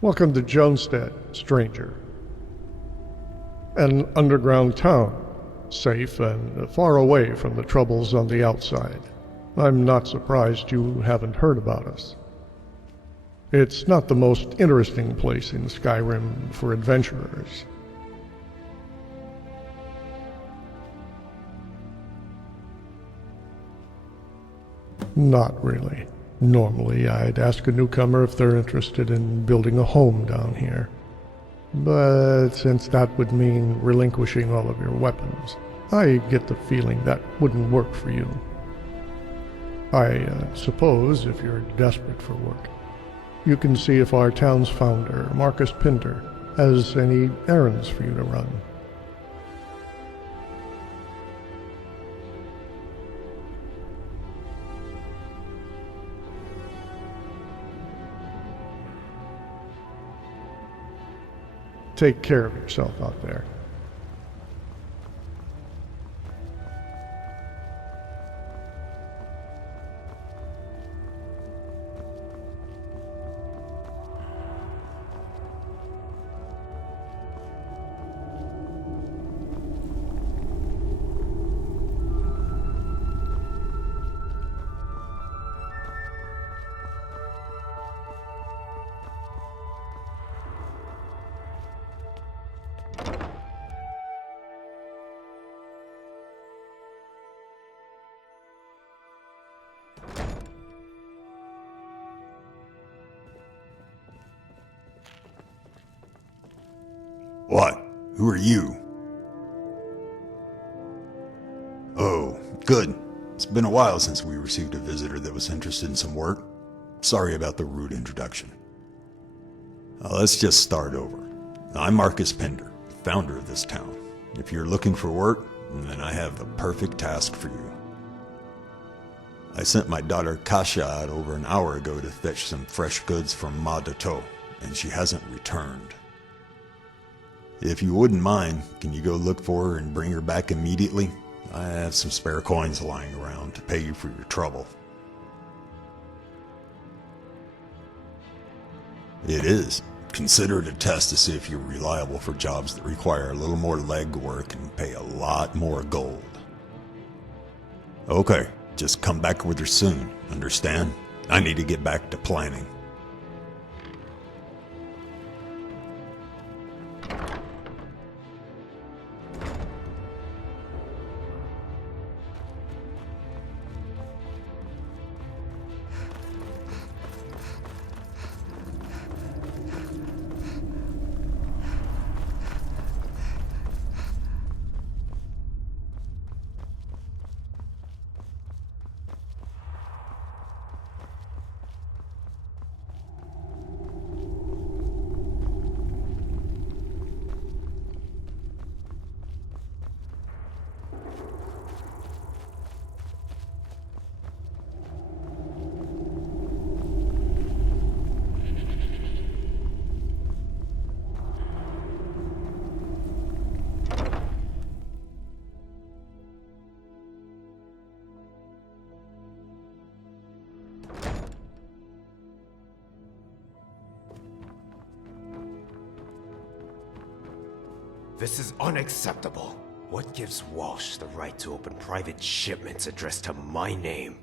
Welcome to Jonestead, stranger. An underground town, safe and far away from the troubles on the outside. I'm not surprised you haven't heard about us. It's not the most interesting place in Skyrim for adventurers. Not really. Normally, I'd ask a newcomer if they're interested in building a home down here. But since that would mean relinquishing all of your weapons, I get the feeling that wouldn't work for you. I suppose if you're desperate for work, you can see if our town's founder, Marcus Pinder, has any errands for you to run. Take care of yourself out there. What? Who are you? Oh, good. It's been a while since we received a visitor that was interested in some work. Sorry about the rude introduction. Let's just start over. I'm Marcus Pinder, founder of this town. If you're looking for work, then I have the perfect task for you. I sent my daughter Kasia out over an hour ago to fetch some fresh goods from Maid, and she hasn't returned. If you wouldn't mind, can you go look for her and bring her back immediately? I have some spare coins lying around to pay you for your trouble. It is. Consider it a test to see if you're reliable for jobs that require a little more leg work and pay a lot more gold. Okay, just come back with her soon, understand? I need to get back to planning. This is unacceptable. What gives Walsh the right to open private shipments addressed to my name?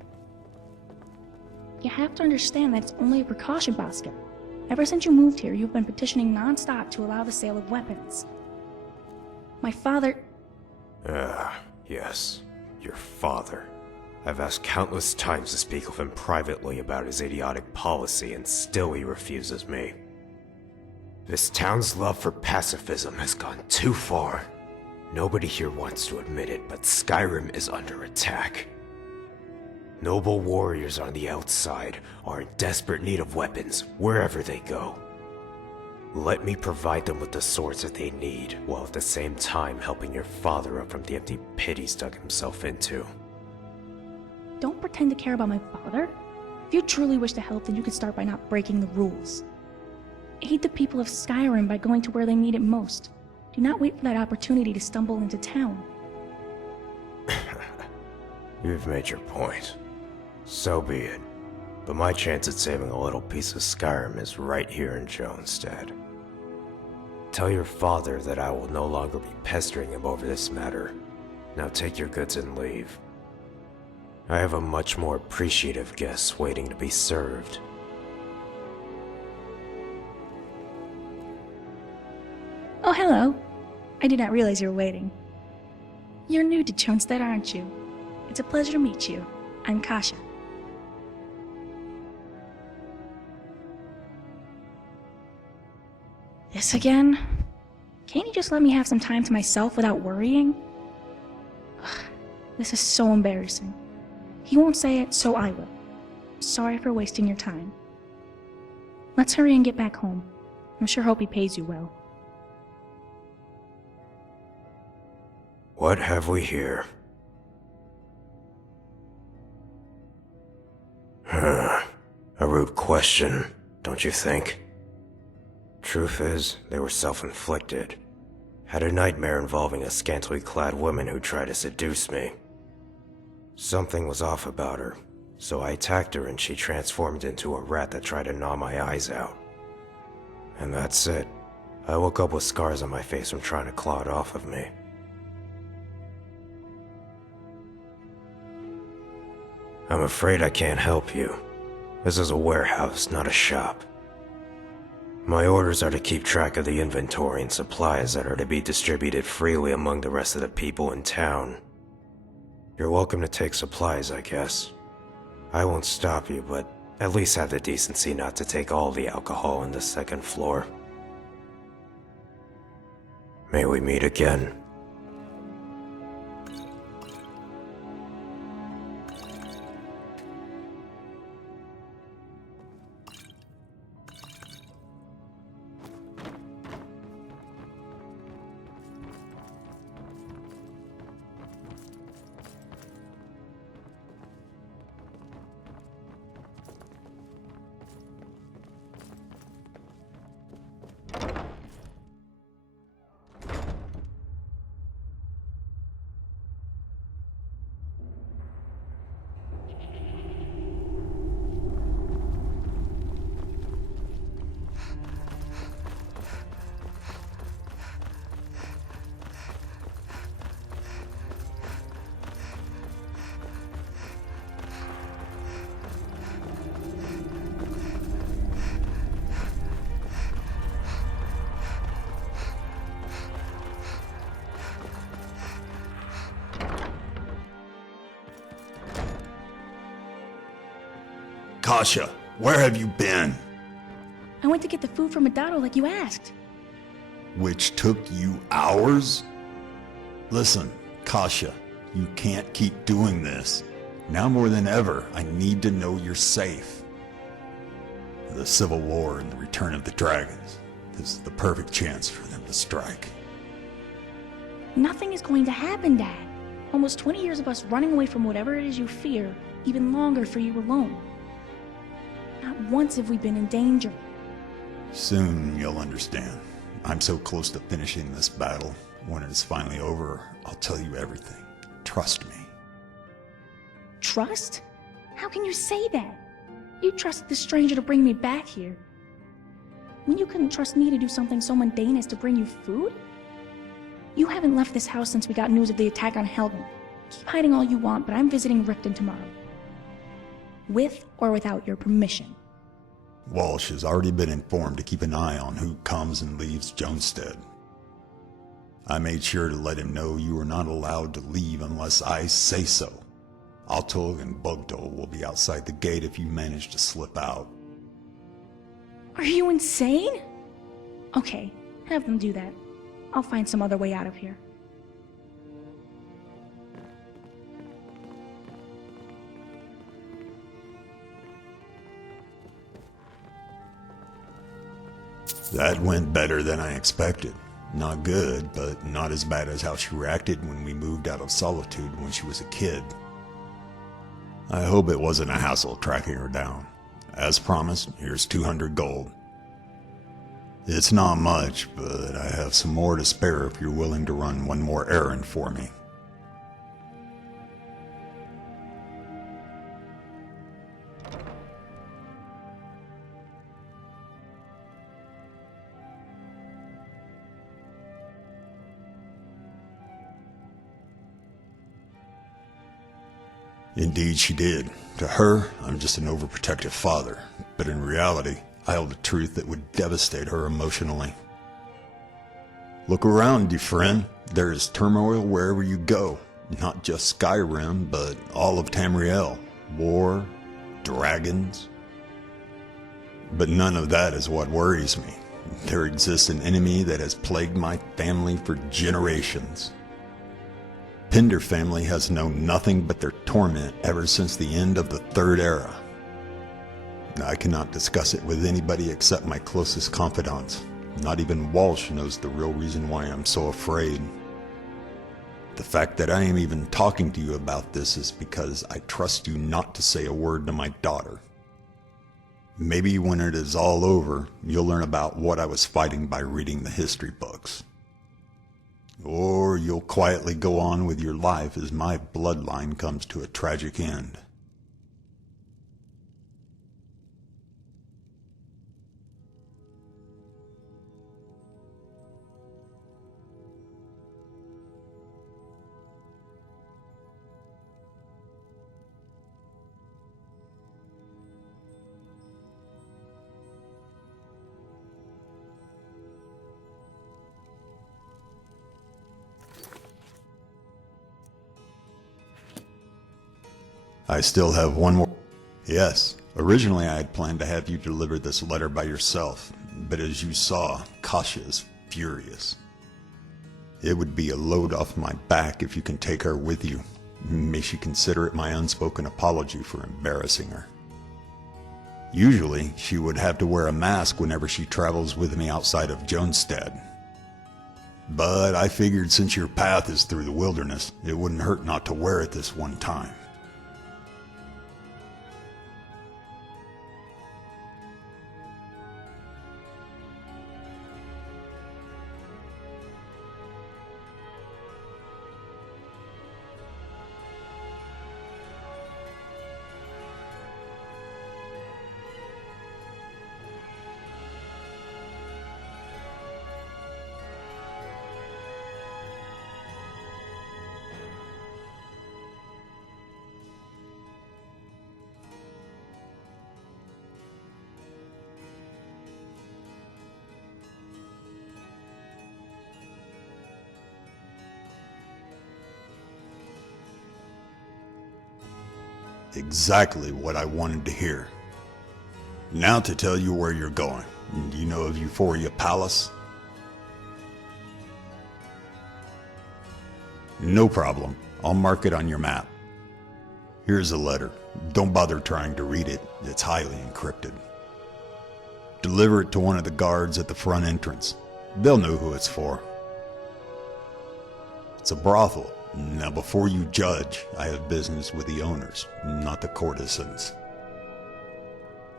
You have to understand that it's only a precaution, Bosco. Ever since you moved here, you've been petitioning non-stop to allow the sale of weapons. My father... Yes. Your father. I've asked countless times to speak with him privately about his idiotic policy, and still he refuses me. This town's love for pacifism has gone too far. Nobody here wants to admit it, but Skyrim is under attack. Noble warriors on the outside are in desperate need of weapons wherever they go. Let me provide them with the swords that they need, while at the same time helping your father up from the empty pit he's dug himself into. Don't pretend to care about my father. If you truly wish to help, then you can start by not breaking the rules. Aid the people of Skyrim by going to where they need it most. Do not wait for that opportunity to stumble into town. You've made your point. So be it. but my chance at saving a little piece of Skyrim is right here in Jonestead. Tell your father that I will no longer be pestering him over this matter. Now take your goods and leave. I have a much more appreciative guest waiting to be served. Oh, hello. I did not realize you were waiting. You're new to Jonestead, aren't you? It's a pleasure to meet you. I'm Kasha. This again? Can't you just let me have some time to myself without worrying? Ugh, this is so embarrassing. He won't say it, so I will. Sorry for wasting your time. Let's hurry and get back home. I'm sure Hope he pays you well. What have we here? A rude question, don't you think? Truth is, they were self-inflicted. Had a nightmare involving a scantily clad woman who tried to seduce me. Something was off about her, so I attacked her and she transformed into a rat that tried to gnaw my eyes out. And that's it. I woke up with scars on my face from trying to claw it off of me. I'm afraid I can't help you. This is a warehouse, not a shop. My orders are to keep track of the inventory and supplies that are to be distributed freely among the rest of the people in town. You're welcome to take supplies, I guess. I won't stop you, but at least have the decency not to take all the alcohol on the second floor. May we meet again. Kasha, where have you been? I went to get the food from Madado like you asked. Which took you hours? Listen, Kasha, you can't keep doing this. Now more than ever, I need to know you're safe. The Civil War and the return of the dragons. This is the perfect chance for them to strike. Nothing is going to happen, Dad. Almost 20 years of us running away from whatever it is you fear, even longer for you alone. Not once have we been in danger. Soon you'll understand. I'm so close to finishing this battle. When it is finally over, I'll tell you everything. Trust me. Trust? How can you say that? You trusted this stranger to bring me back here. When you couldn't trust me to do something so mundane as to bring you food? You haven't left this house since we got news of the attack on Helgen. Keep hiding all you want, but I'm visiting Ripton tomorrow. With or without your permission. Walsh has already been informed to keep an eye on who comes and leaves Jonestead. I made sure to let him know you are not allowed to leave unless I say so. Altog and Bugdol will be outside the gate if you manage to slip out. Are you insane? Okay, have them do that. I'll find some other way out of here. That went better than I expected. Not good, but not as bad as how she reacted when we moved out of Solitude when she was a kid. I hope it wasn't a hassle tracking her down. As promised, here's 200 gold. It's not much, but I have some more to spare if you're willing to run one more errand for me. Indeed she did. To her, I'm just an overprotective father, but in reality, I held a truth that would devastate her emotionally. Look around, dear friend. There is turmoil wherever you go. Not just Skyrim, but all of Tamriel. War, dragons. But none of that is what worries me. There exists an enemy that has plagued my family for generations. Pinder family has known nothing but their torment ever since the end of the Third Era. I cannot discuss it with anybody except my closest confidants. Not even Walsh knows the real reason why I'm so afraid. The fact that I am even talking to you about this is because I trust you not to say a word to my daughter. Maybe when it is all over, you'll learn about what I was fighting by reading the history books. Or you'll quietly go on with your life as my bloodline comes to a tragic end. I still have one more. Yes, originally I had planned to have you deliver this letter by yourself, but as you saw, Kasia is furious. It would be a load off my back if you can take her with you. May she consider it my unspoken apology for embarrassing her. Usually, she would have to wear a mask whenever she travels with me outside of Jonestad. But I figured since your path is through the wilderness, it wouldn't hurt not to wear it this one time. Exactly what I wanted to hear. Now to tell you where you're going. Do you know of Euphoria Palace? No problem. I'll mark it on your map. Here's a letter. Don't bother trying to read it. It's highly encrypted. Deliver it to one of the guards at the front entrance. They'll know who it's for. It's a brothel. Now before you judge, I have business with the owners, not the courtesans.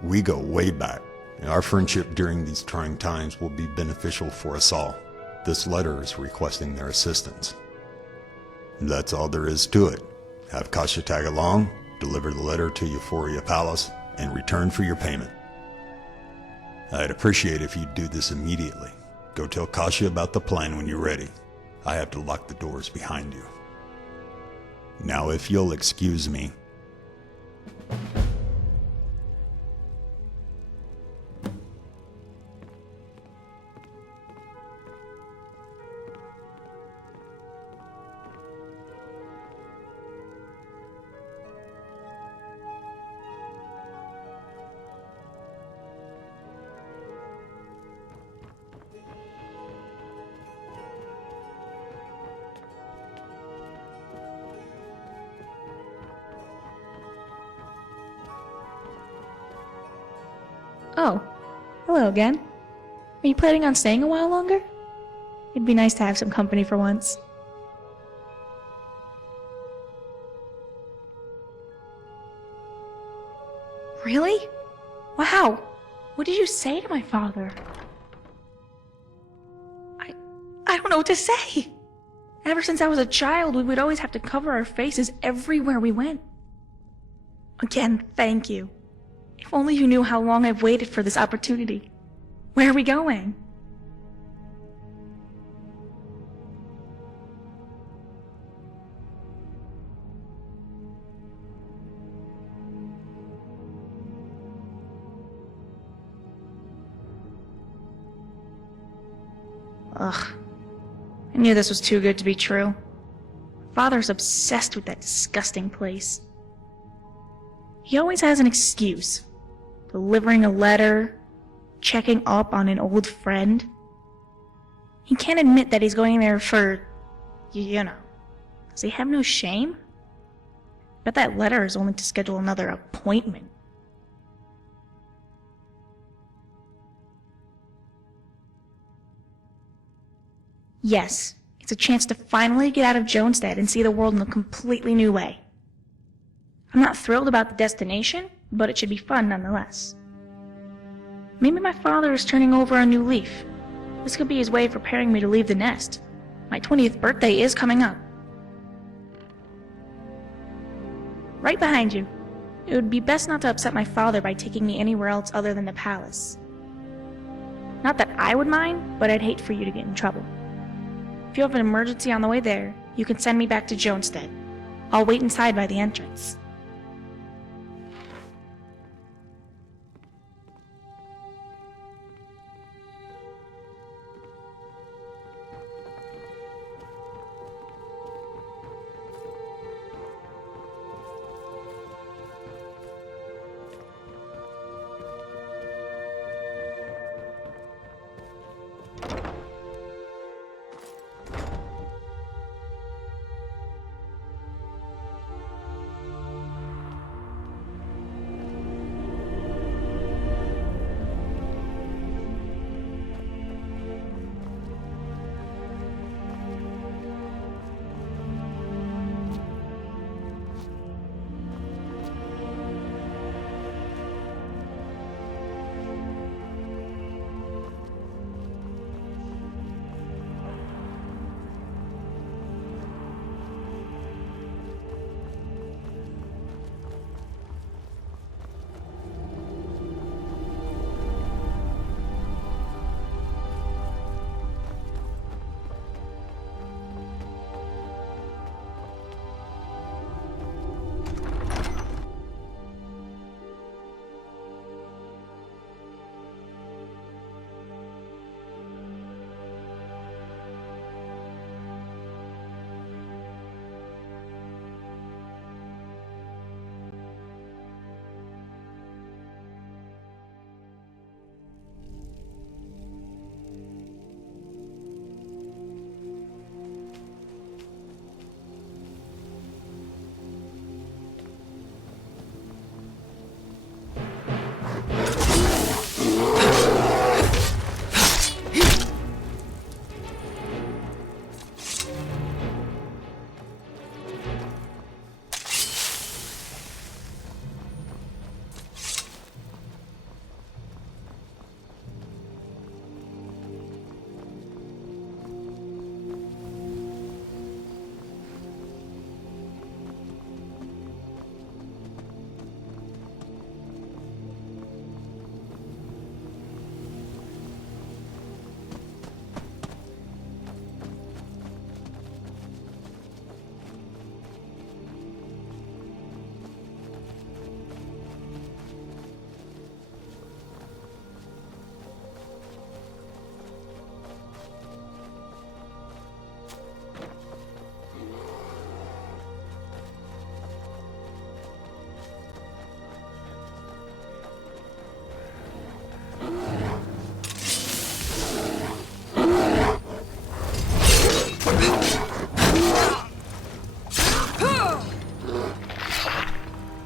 We go way back. Our friendship during these trying times will be beneficial for us all. This letter is requesting their assistance. That's all there is to it. Have Kasia tag along, deliver the letter to Euphoria Palace, and return for your payment. I'd appreciate if you'd do this immediately. Go tell Kasia about the plan when you're ready. I have to lock the doors behind you. Now if you'll excuse me. Oh, hello again. Are you planning on staying a while longer? It'd be nice to have some company for once. Really? Wow. What did you say to my father? I don't know what to say. Ever since I was a child, we would always have to cover our faces everywhere we went. Again, thank you. If only you knew how long I've waited for this opportunity. Where are we going? Ugh. I knew this was too good to be true. Father's obsessed with that disgusting place. He always has an excuse. Delivering a letter, checking up on an old friend. He can't admit that he's going there for, you know. Does he have no shame? Bet that letter is only to schedule another appointment. Yes, it's a chance to finally get out of Jonestead and see the world in a completely new way. I'm not thrilled about the destination, but it should be fun nonetheless. Maybe my father is turning over a new leaf. This could be his way of preparing me to leave the nest. My 20th birthday is coming up. Right behind you. It would be best not to upset my father by taking me anywhere else other than the palace. Not that I would mind, but I'd hate for you to get in trouble. If you have an emergency on the way there, you can send me back to Jonestead. I'll wait inside by the entrance.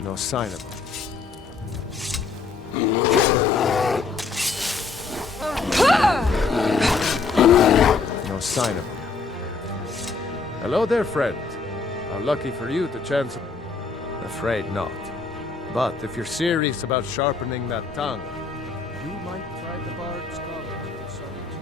No sign of him. No sign of him. Hello there, friend. How lucky for you to chance... Afraid not. But if you're serious about sharpening that tongue, you might try the Bard's College in Solitude.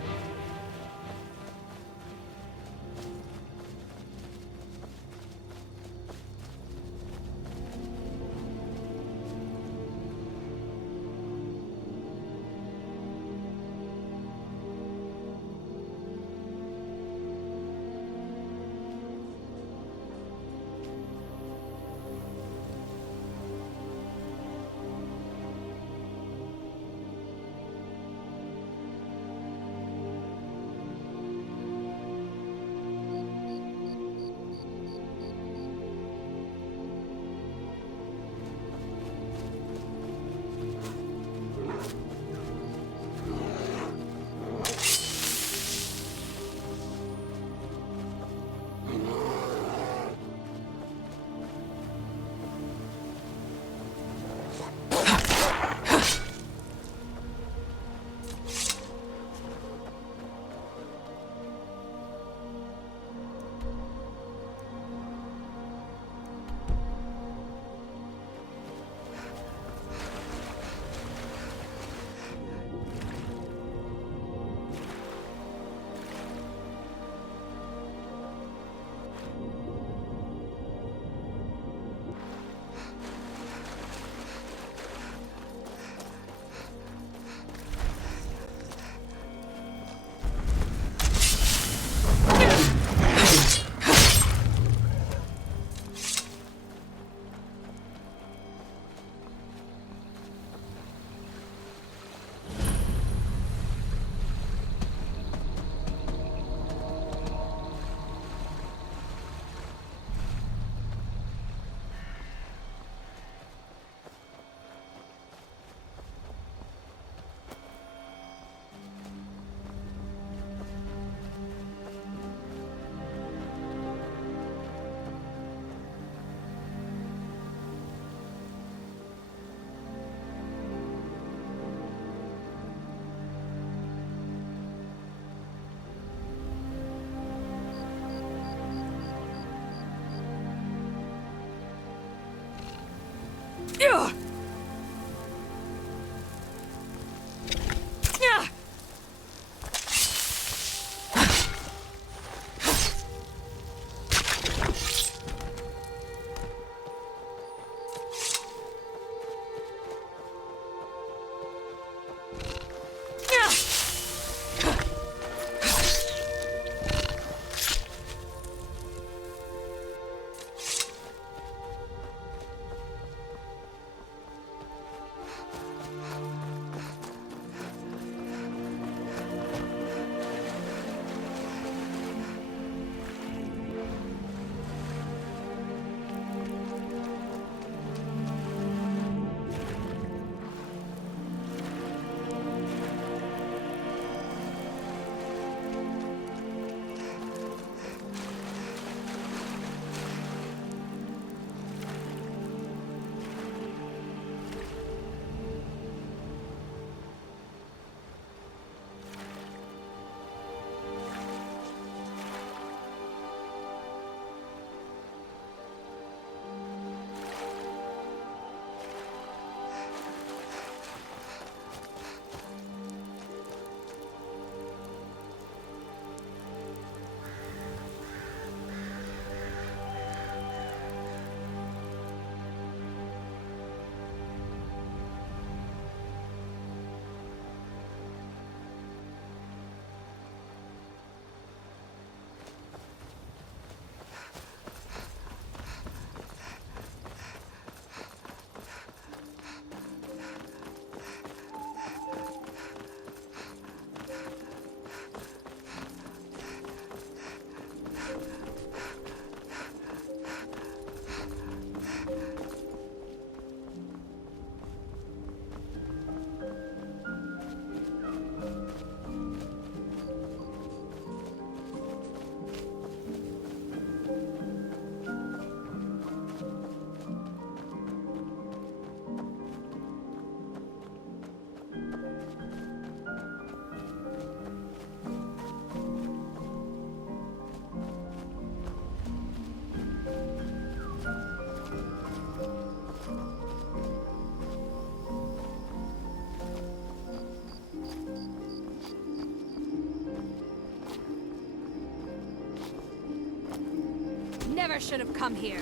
I should have come here.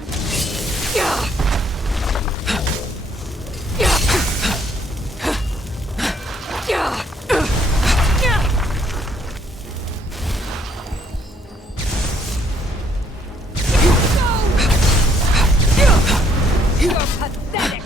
You're pathetic.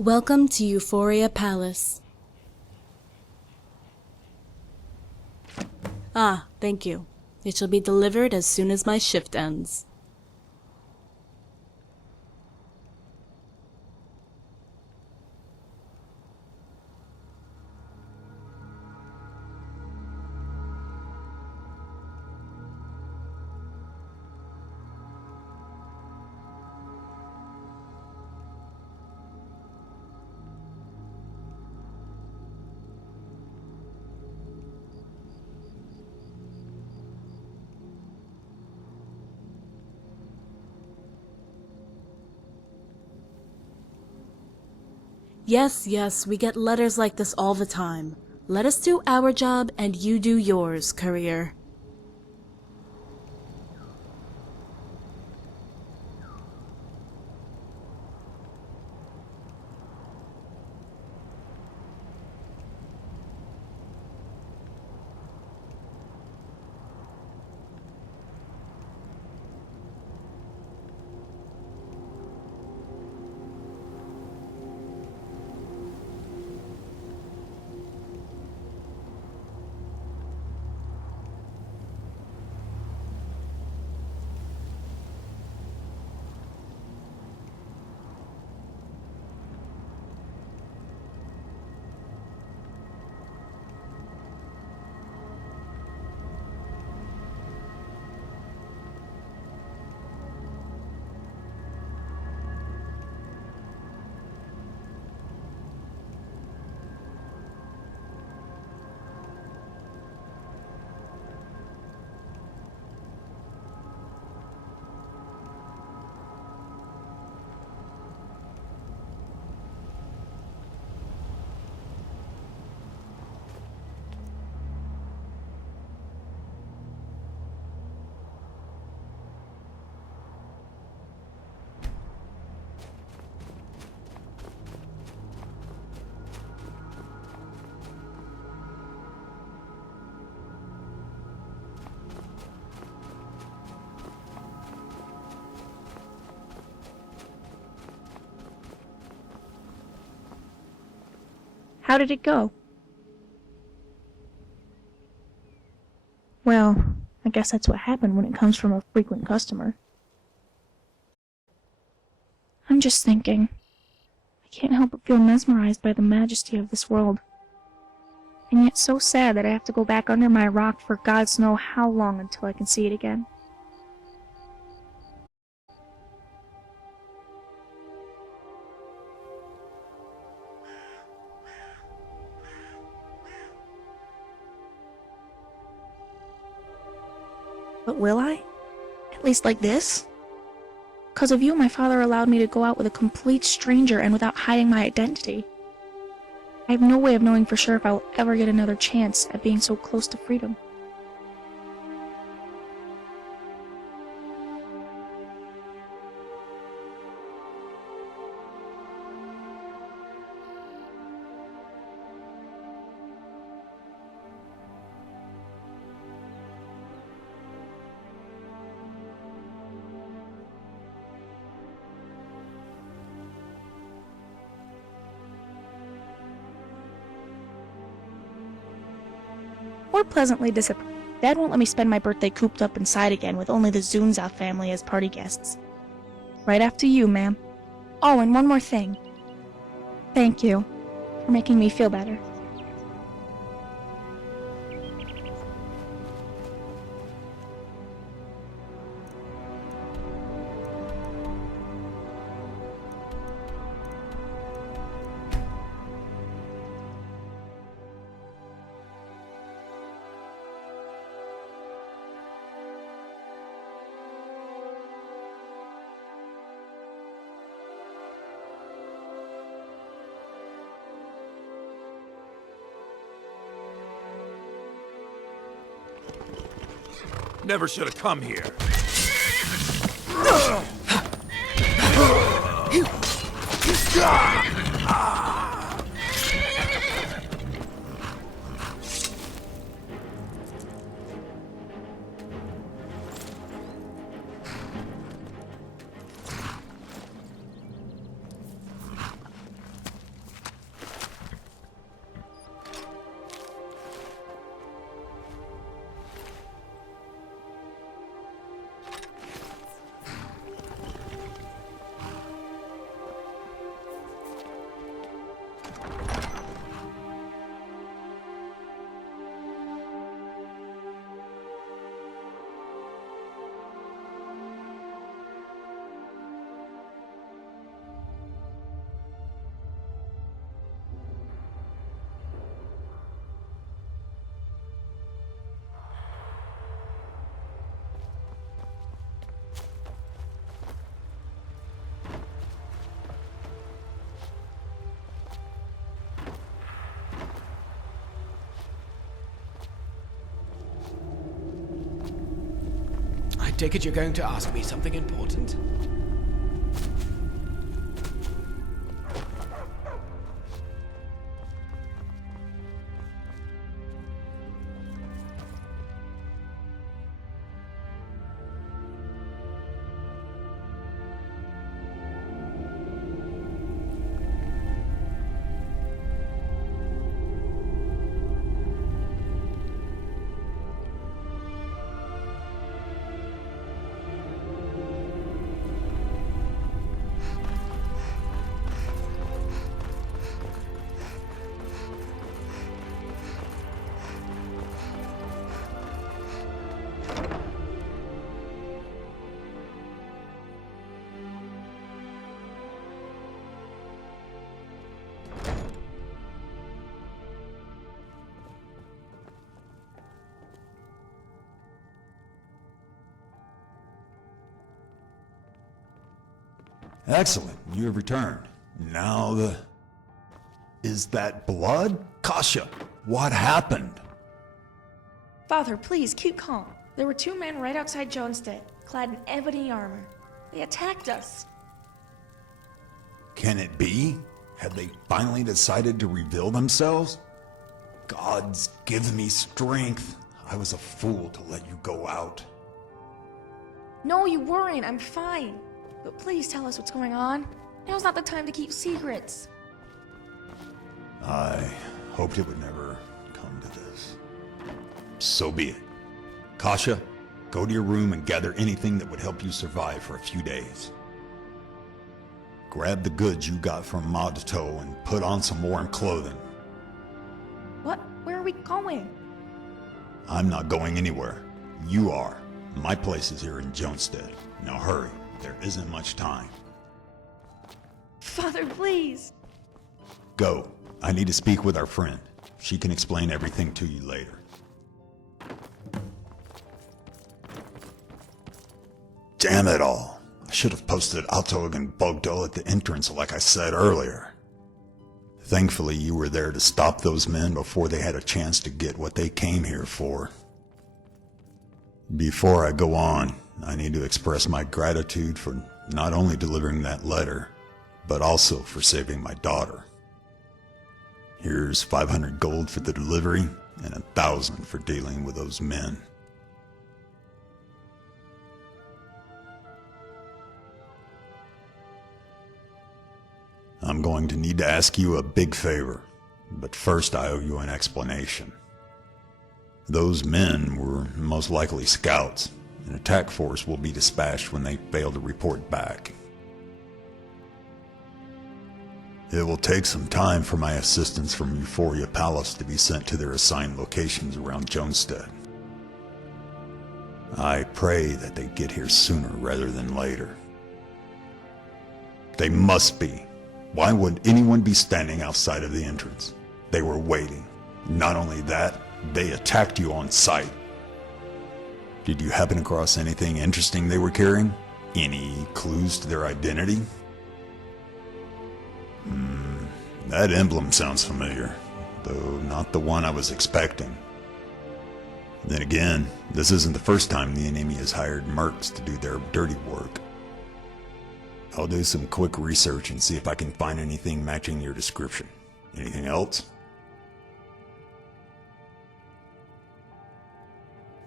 Welcome to Euphoria Palace. Ah, thank you. It shall be delivered as soon as my shift ends. Yes, we get letters like this all the time. Let us do our job and you do yours, courier. How did it go? Well, I guess that's what happened when it comes from a frequent customer. I'm just thinking. I can't help but feel mesmerized by the majesty of this world. And yet so sad that I have to go back under my rock for gods know how long until I can see it again. But will I? At least like this? 'Cause of you, my father allowed me to go out with a complete stranger and without hiding my identity. I have no way of knowing for sure if I will ever get another chance at being so close to freedom. Or pleasantly disappointed. Dad won't let me spend my birthday cooped up inside again with only the Zunza family as party guests. Right after you, ma'am. Oh, and one more thing. Thank you for making me feel better. Never should have come here. I take it you're going to ask me something important? Excellent. You have returned. Now Is that blood? Kasha, what happened? Father, please, keep calm. There were 2 men right outside Jonestead, clad in ebony armor. They attacked us. Can it be? Have they finally decided to reveal themselves? Gods, give me strength. I was a fool to let you go out. No, you weren't. I'm fine. But please tell us what's going on. Now's not the time to keep secrets. I hoped it would never come to this. So be it. Kasha, go to your room and gather anything that would help you survive for a few days. Grab the goods you got from Maid and put on some warm clothing. What? Where are we going? I'm not going anywhere. You are. My place is here in Jonestead. Now hurry. There isn't much time. Father, please. Go. I need to speak with our friend. She can explain everything to you later. Damn it all. I should have posted Altog and Bogdo at the entrance like I said earlier. Thankfully, you were there to stop those men before they had a chance to get what they came here for. Before I go on, I need to express my gratitude for not only delivering that letter, but also for saving my daughter. Here's 500 gold for the delivery and 1,000 for dealing with those men. I'm going to need to ask you a big favor, but first I owe you an explanation. Those men were most likely scouts. An attack force will be dispatched when they fail to report back. It will take some time for my assistants from Euphoria Palace to be sent to their assigned locations around Jonestead. I pray that they get here sooner rather than later. They must be. Why would anyone be standing outside of the entrance? They were waiting. Not only that, they attacked you on sight. Did you happen across anything interesting they were carrying? Any clues to their identity? That emblem sounds familiar, though not the one I was expecting. Then again, this isn't the first time the enemy has hired mercs to do their dirty work. I'll do some quick research and see if I can find anything matching your description. Anything else?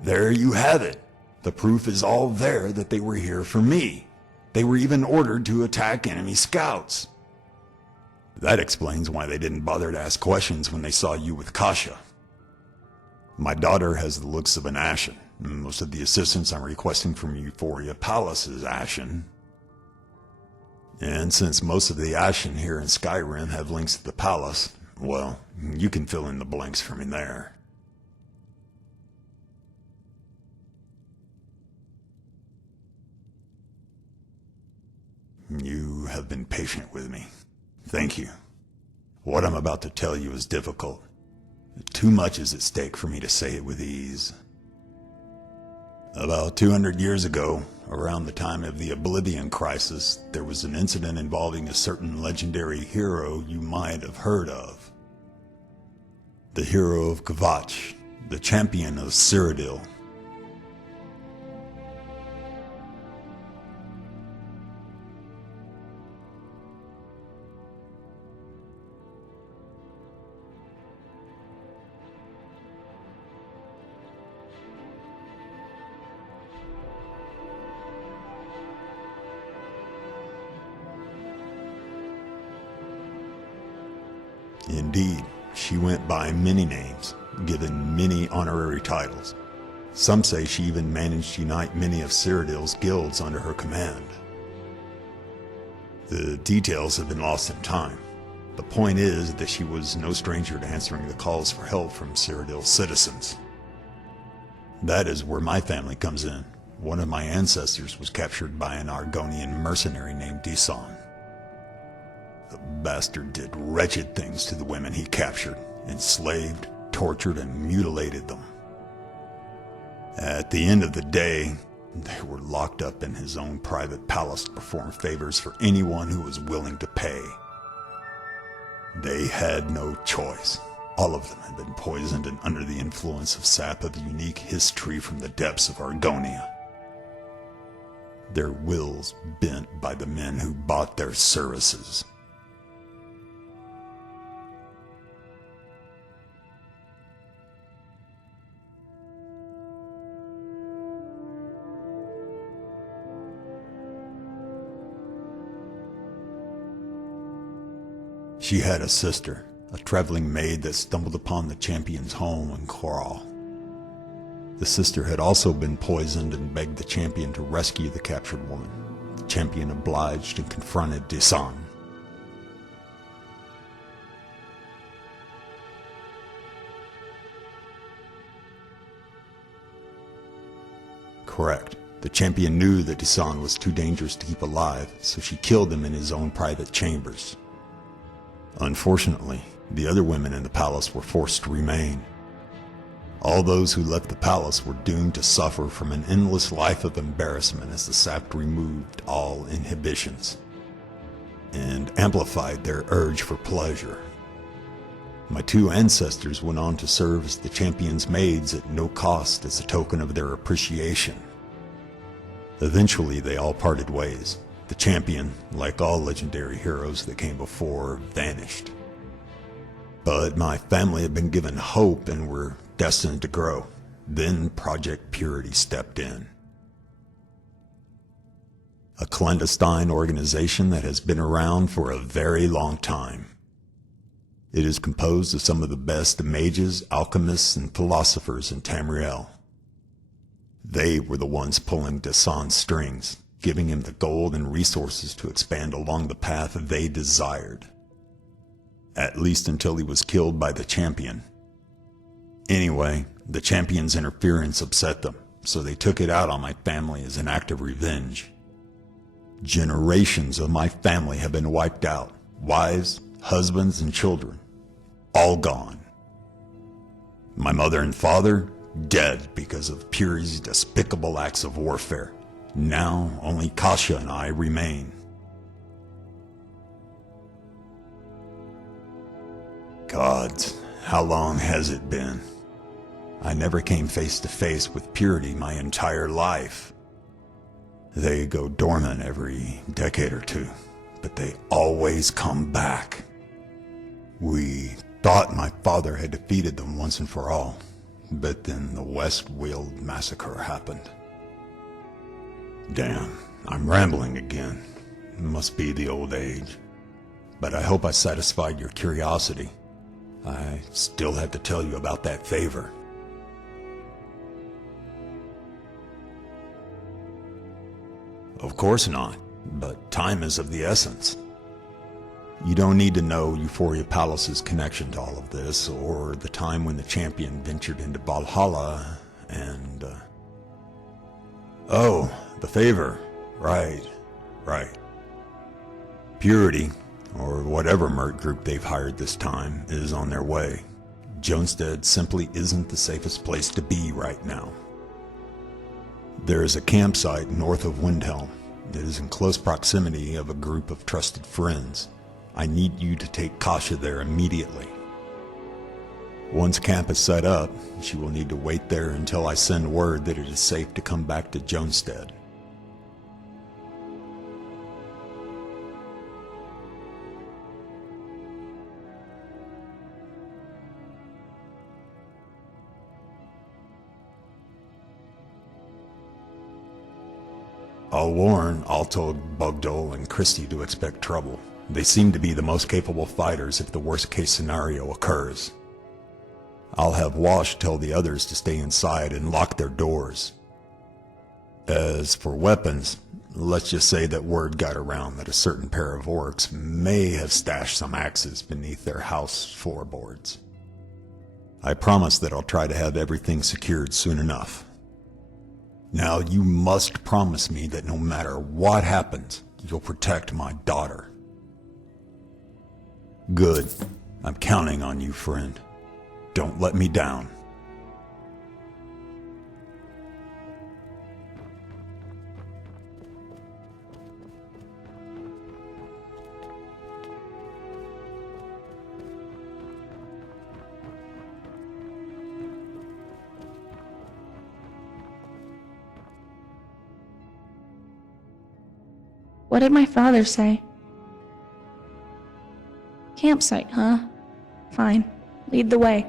There you have it. The proof is all there that they were here for me. They were even ordered to attack enemy scouts. That explains why they didn't bother to ask questions when they saw you with Kasha. My daughter has the looks of an Ashen. Most of the assistance I'm requesting from Euphoria Palace is Ashen. And since most of the Ashen here in Skyrim have links to the palace, well, you can fill in the blanks for me there. You have been patient with me. Thank you. What I'm about to tell you is difficult. Too much is at stake for me to say it with ease. About 200 years ago, around the time of the Oblivion Crisis, there was an incident involving a certain legendary hero you might have heard of. The hero of Kvatch, the champion of Cyrodiil. Indeed, she went by many names, given many honorary titles. Some say she even managed to unite many of Cyrodiil's guilds under her command. The details have been lost in time. The point is that she was no stranger to answering the calls for help from Cyrodiil's citizens. That is where my family comes in. One of my ancestors was captured by an Argonian mercenary named Disan. The bastard did wretched things to the women he captured, enslaved, tortured, and mutilated them. At the end of the day, they were locked up in his own private palace to perform favors for anyone who was willing to pay. They had no choice. All of them had been poisoned and under the influence of sap of unique history from the depths of Argonia. Their wills bent by the men who bought their services. She had a sister, a traveling maid that stumbled upon the champion's home in Coral. The sister had also been poisoned and begged the champion to rescue the captured woman. The champion obliged and confronted Disan. Correct. The champion knew that Disan was too dangerous to keep alive, so she killed him in his own private chambers. Unfortunately, the other women in the palace were forced to remain. All those who left the palace were doomed to suffer from an endless life of embarrassment as the sap removed all inhibitions and amplified their urge for pleasure. My two ancestors went on to serve as the champion's maids at no cost as a token of their appreciation. Eventually, they all parted ways. The champion, like all legendary heroes that came before, vanished. But my family had been given hope and were destined to grow. Then Project Purity stepped in. A clandestine organization that has been around for a very long time. It is composed of some of the best mages, alchemists, and philosophers in Tamriel. They were the ones pulling Disan's strings, giving him the gold and resources to expand along the path they desired. At least until he was killed by the champion. Anyway, the champion's interference upset them, so they took it out on my family as an act of revenge. Generations of my family have been wiped out. Wives, husbands, and children. All gone. My mother and father, dead because of Purity's despicable acts of warfare. Now, only Kasha and I remain. Gods, how long has it been? I never came face to face with Purity my entire life. They go dormant every decade or two, but they always come back. We thought my father had defeated them once and for all, but then the West Weald massacre happened. Damn, I'm rambling again. Must be the old age. But I hope I satisfied your curiosity. I still have to tell you about that favor. Of course not. but time is of the essence. You don't need to know Euphoria Palace's connection to all of this, or the time when the champion ventured into Valhalla, and... Oh, the favor. Right. Purity, or whatever merc group they've hired this time, is on their way. Jonestead simply isn't the safest place to be right now. There is a campsite north of Windhelm. It is in close proximity of a group of trusted friends. I need you to take Kasha there immediately. Once camp is set up, she will need to wait there until I send word that it is safe to come back to Jonestead. I'll warn Alto, Bugdol, and Christie to expect trouble. They seem to be the most capable fighters if the worst-case scenario occurs. I'll have Wash tell the others to stay inside and lock their doors. As for weapons, let's just say that word got around that a certain pair of orcs may have stashed some axes beneath their house floorboards. I promise that I'll try to have everything secured soon enough. Now you must promise me that no matter what happens, you'll protect my daughter. Good. I'm counting on you, friend. Don't let me down. What did my father say? Campsite, huh? Fine. Lead the way.